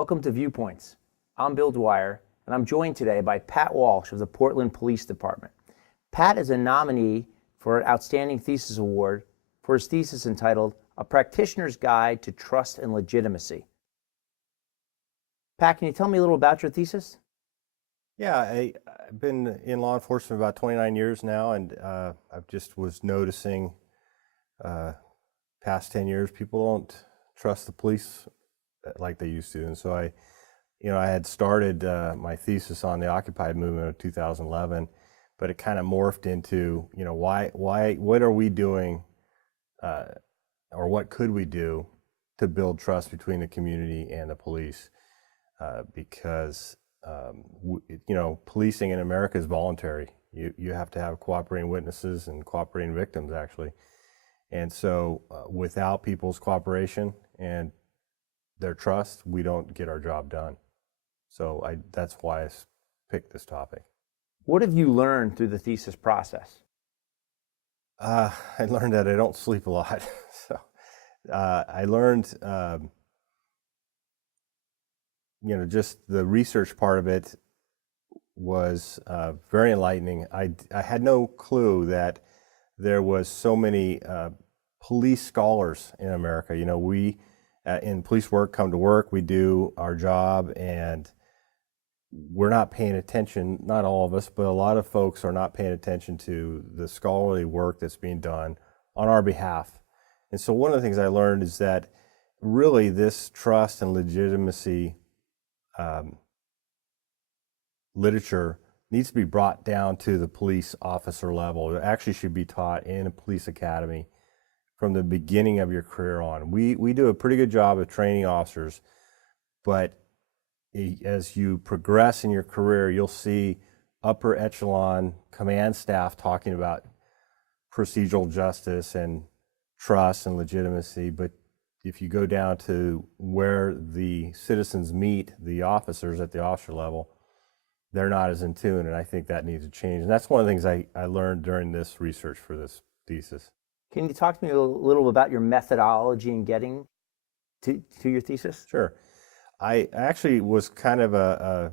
Welcome to Viewpoints. I'm Bill Dwyer, and I'm joined today by Pat Walsh of the Portland Police Department. Pat is a nominee for an Outstanding Thesis Award for his thesis entitled A Practitioner's Guide to Trust and Legitimacy. Pat, can you tell me a little about your thesis? Yeah, I've been in law enforcement about 29 years now, and I just was noticing past 10 years people don't trust the police like they used to. And so I had started my thesis on the Occupy movement of 2011, but it kind of morphed into, what are we doing or what could we do to build trust between the community and the police? Because policing in America is voluntary. You have to have cooperating witnesses and cooperating victims, actually. And so without people's cooperation and their trust, we don't get our job done. So that's why I picked this topic. What have you learned through the thesis process? I learned that I don't sleep a lot. So I learned, just the research part of it was very enlightening. I had no clue that there was so many police scholars in America. We in police work come to work, we do our job, and we're not paying attention, not all of us, but a lot of folks are not paying attention to the scholarly work that's being done on our behalf. And so one of the things I learned is that really this trust and legitimacy literature needs to be brought down to the police officer level. It actually should be taught in a police academy from the beginning of your career on. We do a pretty good job of training officers, but as you progress in your career, you'll see upper echelon command staff talking about procedural justice and trust and legitimacy. But if you go down to where the citizens meet the officers at the officer level, they're not as in tune, and I think that needs to change. And that's one of the things I learned during this research for this thesis. Can you talk to me a little about your methodology in getting to your thesis? Sure. I actually was kind of a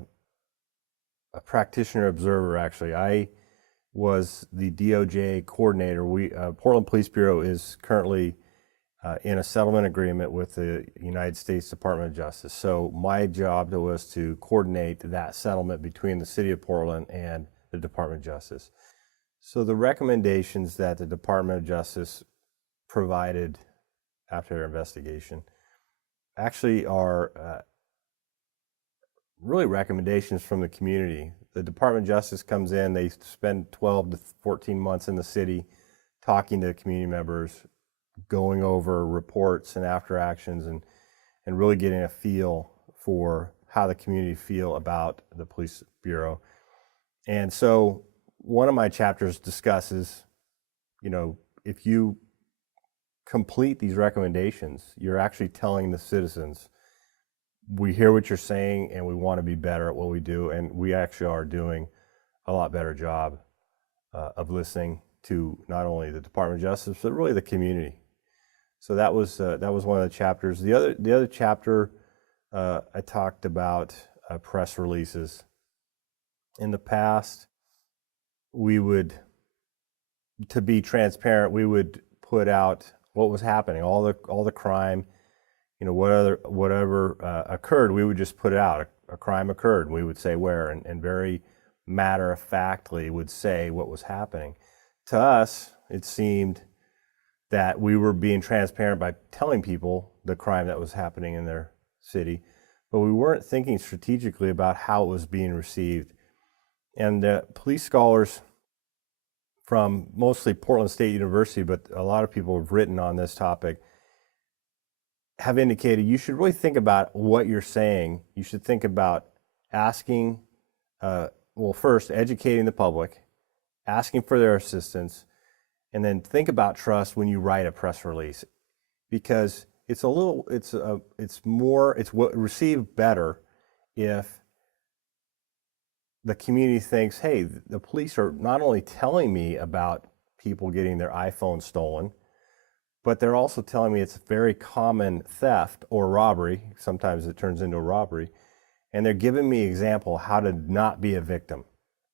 practitioner observer, actually. I was the DOJ coordinator. Portland Police Bureau is currently in a settlement agreement with the United States Department of Justice. So my job was to coordinate that settlement between the City of Portland and the Department of Justice. So the recommendations that the Department of Justice provided after their investigation actually are really recommendations from the community. The Department of Justice comes in, they spend 12 to 14 months in the city talking to community members, going over reports and after actions, and really getting a feel for how the community feel about the police bureau. And so one of my chapters discusses, if you complete these recommendations, you're actually telling the citizens, we hear what you're saying and we want to be better at what we do, and we actually are doing a lot better job of listening to not only the Department of Justice, but really the community. So that was one of the chapters. The other chapter, I talked about press releases. In the past, to be transparent, we would put out what was happening, all the crime, whatever occurred, we would just put it out. A crime occurred, and we would say where, and very matter-of-factly would say what was happening. To us, it seemed that we were being transparent by telling people the crime that was happening in their city, but we weren't thinking strategically about how it was being received. And police scholars from mostly Portland State University, but a lot of people have written on this topic, have indicated you should really think about what you're saying. You should think about asking, first educating the public, asking for their assistance, and then think about trust when you write a press release, because it's received better if the community thinks, hey, the police are not only telling me about people getting their iPhone stolen, but they're also telling me it's very common theft or robbery. Sometimes it turns into a robbery. And they're giving me example how to not be a victim.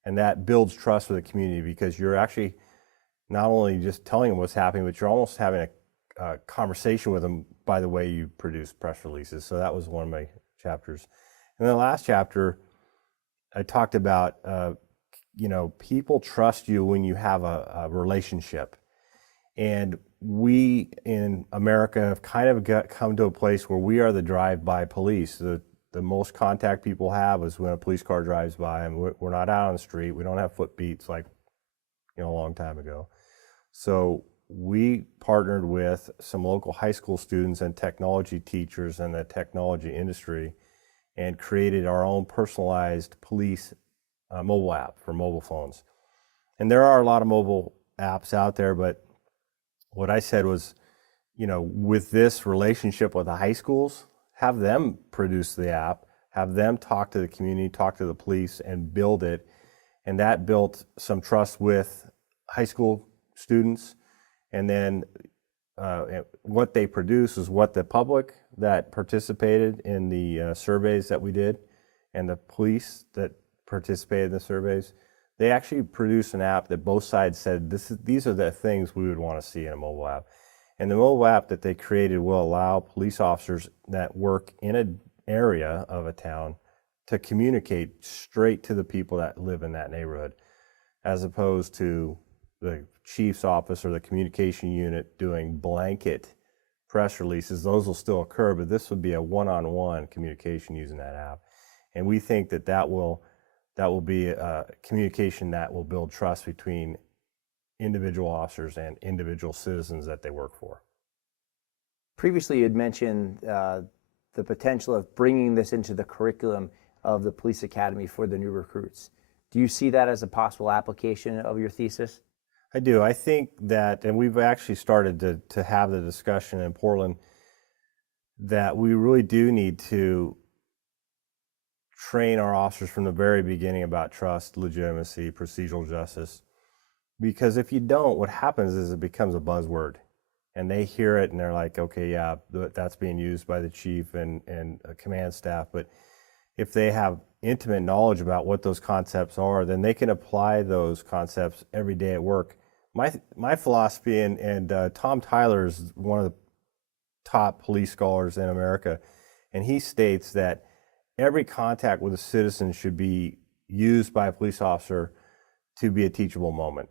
And that builds trust with the community, because you're actually not only just telling them what's happening, but you're almost having a conversation with them by the way you produce press releases. So that was one of my chapters. And then the last chapter, I talked about, people trust you when you have a relationship. And we in America have kind of come to a place where we are the drive-by police. The most contact people have is when a police car drives by, and we're not out on the street. We don't have foot beats like, a long time ago. So we partnered with some local high school students and technology teachers in the technology industry and created our own personalized police mobile app for mobile phones. And there are a lot of mobile apps out there, but what I said was, with this relationship with the high schools, have them produce the app, have them talk to the community, talk to the police, and build it. And that built some trust with high school students. And then what they produce is what the public that participated in the surveys that we did, and the police that participated in the surveys, they actually produced an app that both sides said, these are the things we would want to see in a mobile app. And the mobile app that they created will allow police officers that work in an area of a town to communicate straight to the people that live in that neighborhood, as opposed to the chief's office or the communication unit doing blanket press releases. Those will still occur, but this would be a one-on-one communication using that app. And we think that will be a communication that will build trust between individual officers and individual citizens that they work for. Previously, you had mentioned the potential of bringing this into the curriculum of the police academy for the new recruits. Do you see that as a possible application of your thesis? I do. I think that, and we've actually started to have the discussion in Portland, that we really do need to train our officers from the very beginning about trust, legitimacy, procedural justice. Because if you don't, what happens is it becomes a buzzword. And they hear it and they're like, okay, yeah, that's being used by the chief and command staff. But if they have intimate knowledge about what those concepts are, then they can apply those concepts every day at work. My philosophy, and Tom Tyler is one of the top police scholars in America, and he states that every contact with a citizen should be used by a police officer to be a teachable moment.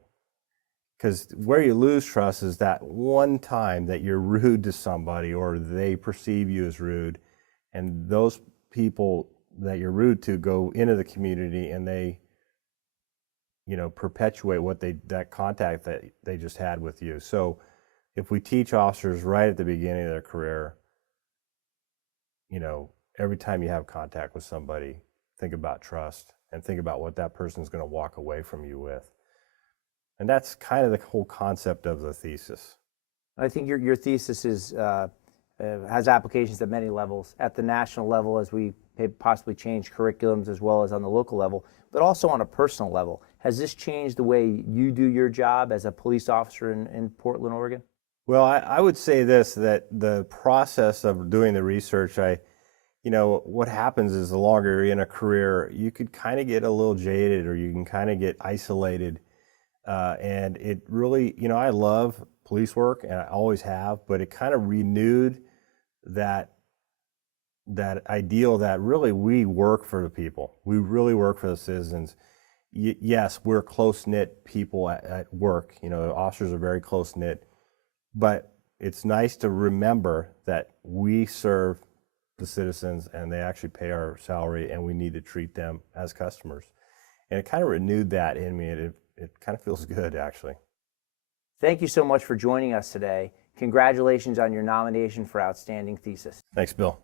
Because where you lose trust is that one time that you're rude to somebody or they perceive you as rude, and those people that you're rude to go into the community and they perpetuate that contact that they just had with you. So if we teach officers right at the beginning of their career, every time you have contact with somebody, think about trust and think about what that person's going to walk away from you with. And that's kind of the whole concept of the thesis. I think your thesis has applications at many levels, at the national level as we possibly change curriculums, as well as on the local level, but also on a personal level. Has this changed the way you do your job as a police officer in Portland, Oregon? Well, I would say this, that the process of doing the research, what happens is the longer you're in a career, you could kind of get a little jaded, or you can kind of get isolated. And it really, I love police work, and I always have, but it kind of renewed that ideal that really we work for the people. We really work for the citizens. Yes, we're close-knit people at work. Officers are very close-knit, but it's nice to remember that we serve the citizens and they actually pay our salary, and we need to treat them as customers. And it kind of renewed that in me. It kind of feels good, actually. Thank you so much for joining us today. Congratulations on your nomination for Outstanding Thesis. Thanks, Bill.